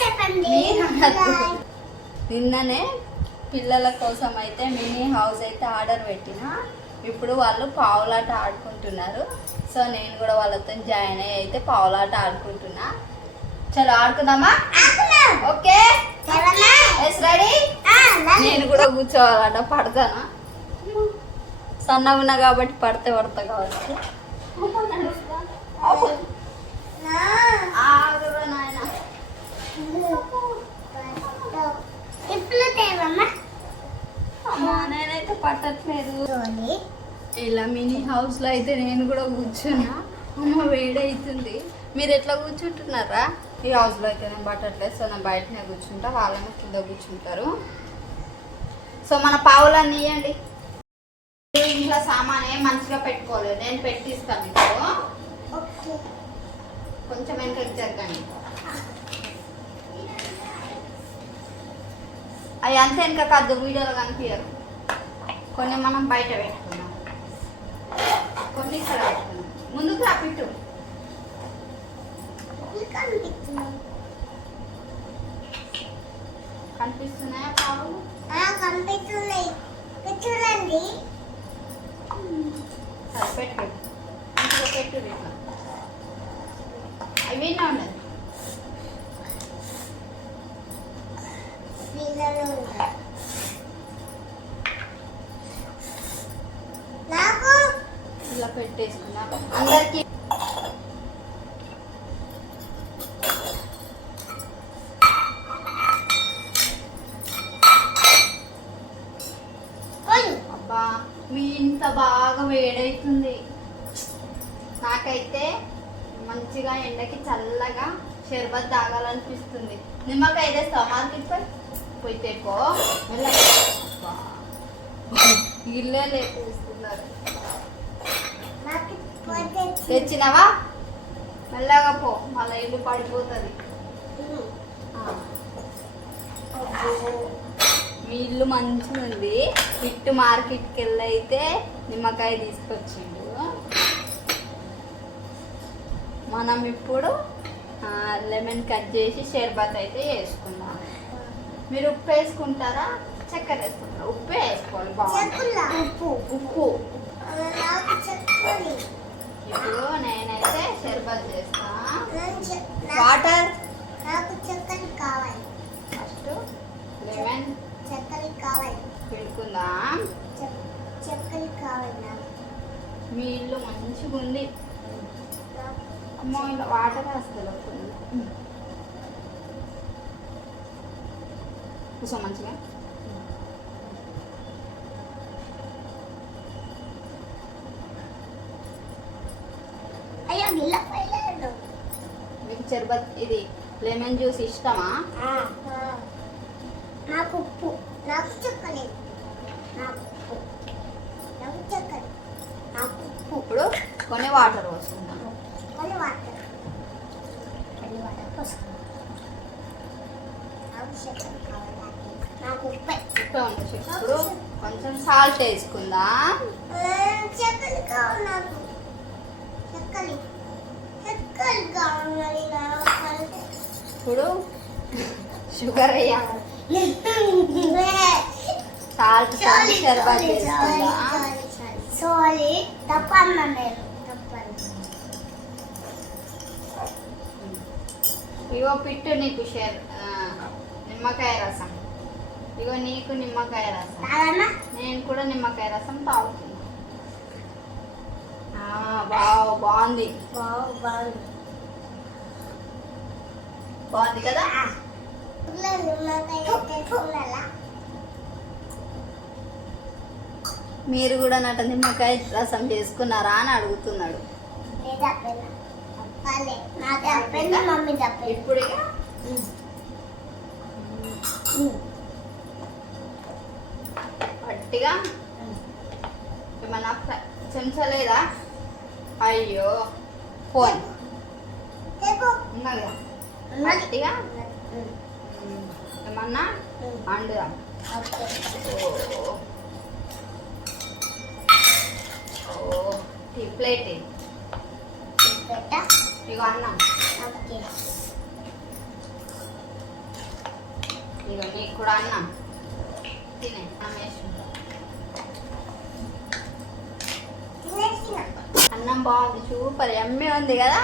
చెప్పండి. నిన్ననే పిల్లల కోసం అయితే మినీ హౌస్ అయితే ఆర్డర్ పెట్టిన. ఇప్పుడు వాళ్ళు పావులాట ఆడుకుంటున్నారు. సో నేను కూడా వాళ్ళతో జాయిన్ అయ్యి అయితే పావులాట ఆడుకుంటున్నా. చలో ఆడుకుందామా? Okay ready. నేను కూడా కూర్చోవాలట. పడతానా? సన్నగా ఉన్నా కాబట్టి పడతా కావచ్చు. నేనైతే పట్టట్లేదు. ఇలా మినీ హౌస్ లో అయితే నేను కూడా కూర్చున్నా. అమ్మ వేడవుతుంది. మీరు ఎట్లా కూర్చుంటున్నారా? ఈ హౌస్ లో అయితే నేను పట్టట్లేదు. సో నేను బయటనే కూర్చుంటా, వాళ్ళేమో కింద కూర్చుంటారు. సో మన పావులన్నీ ఇవ్వండి. ఇంట్లో సామానే మంచిగా పెట్టుకోలేదు. నేను పెట్టిస్తాను మీకు. కొంచెం వెనకకి జరగండి. అవి అంత వెనక కాదు, వీడియోలో కనిపించరు. కొన్ని మనం బయట పెట్టుకున్నాం, కొన్ని ఇక్కడ పెట్టుకున్నాం. ముందుకు రా పెట్టు. కనిపిస్తున్నాయా పావులు? కనిపిస్తున్నాయి. చూడండి. పెట్టు ఇంట్లో పెట్టు. ఇట్లా అవి ఉన్నది. ఇలా పెట్టేసుకున్నా అందరికి. అబ్బా మీ ఇంత బాగా వేడవుతుంది. నాకైతే మంచిగా ఎండకి చల్లగా షర్బత్ తాగాలనిపిస్తుంది. నిమ్మకాయ తెస్తావా? మార్కెట్ పోయి తెప్పో. ఇల్లే లేపిస్తున్నారు. తెచ్చినావా? మెల్లగా పో, మళ్ళీ ఇల్లు పడిపోతుంది. మీ ఇల్లు మంచిగా ఉంది. ఇట్టు మార్కెట్కి వెళ్ళి అయితే నిమ్మకాయ తీసుకొచ్చిండు. మనం ఇప్పుడు లెమన్ కట్ చేసి షర్బత్ అయితే వేసుకుందాం. మీరు ఉప్పు వేసుకుంటారా, చక్కెర వేసుకుంటారా? ఉప్పే వేసుకోవాలి. బాగుంటుంది ఉప్పు. ఇప్పుడు నేనైతే షర్బత్ చేస్తా. వాటర్ ఫస్ట్ లెమన్ చక్కెర కావాలి పెట్టుకుందాం. చక్కెర కావాలి. మీ ఇల్లు మంచిగా ఉంది. అమ్మో ఇలా వాటర్ వేస్తుంది. కూర్చో మంచిగా. మీకు షర్బత్ ఇది లెమన్ జ్యూస్ ఇష్టమా? నాకు ఉప్పు, నాకు చక్కెర, నాకు ఉప్పు, నాకు చక్కెర, నాకు ఉప్పు. ఇప్పుడు కొన్ని వాటర్ పోసుకుందాం. కొన్ని వాటర్ పోసుకుందాం. నాకు చక్కెర కావాలి, నాకు ఉప్పు. ఇప్పుడు కొంచెం సాల్ట్ వేసుకుందాం. చక్కెర కావాలి నాకు. చక్కెర చక్కెర కావాలి నాకు. ఇప్పుడు షుగర్ వేయాలి. సాల్ట్ షర్బత్ చేసుకుందాం. సారీ తప్పన్నా నేను ఇగో పిట్టు నీకు నిమ్మకాయ రసం. ఇగో నీకు నిమ్మకాయ రసం. నేను కూడా నిమ్మకాయ రసం తాగుతున్నా. బాగుంది. బాగుంది కదా? మీరు కూడా నట నిమ్మకాయ రసం చేసుకున్నారా అని అడుగుతున్నాడు. ఇప్పుడు గట్టిగా ఏమన్నా చెంచా లేదా? అయ్యో ఫోన్ ఉన్నది గట్టిగా ఏమన్నా అండుదా. ప్లేట్ ఇగో అన్నం ఇగో నీకు కూడా అన్నం తినే అన్నం వేసుకుంటా. తినేసిన అన్నం బాగుంది, సూపర్ ఎమ్మె ఉంది కదా.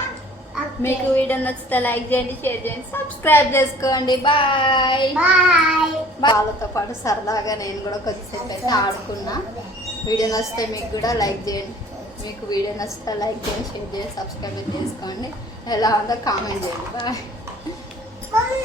మీకు వీడియో నచ్చితే లైక్ చేయండి, షేర్ చేయండి, సబ్స్క్రైబ్ చేసుకోండి. బాయ్. బాయ్. వాళ్ళతో పాటు సరదాగా నేను కూడా కొద్దిసేపు అయితే ఆడుకున్నా. వీడియో నచ్చితే మీకు కూడా లైక్ చేయండి. మీకు వీడియో నచ్చితే లైక్ చేయండి, షేర్ చేయండి, సబ్స్క్రైబ్ చేసుకోండి. ఎలా ఉందో కామెంట్ చేయండి. బాయ్.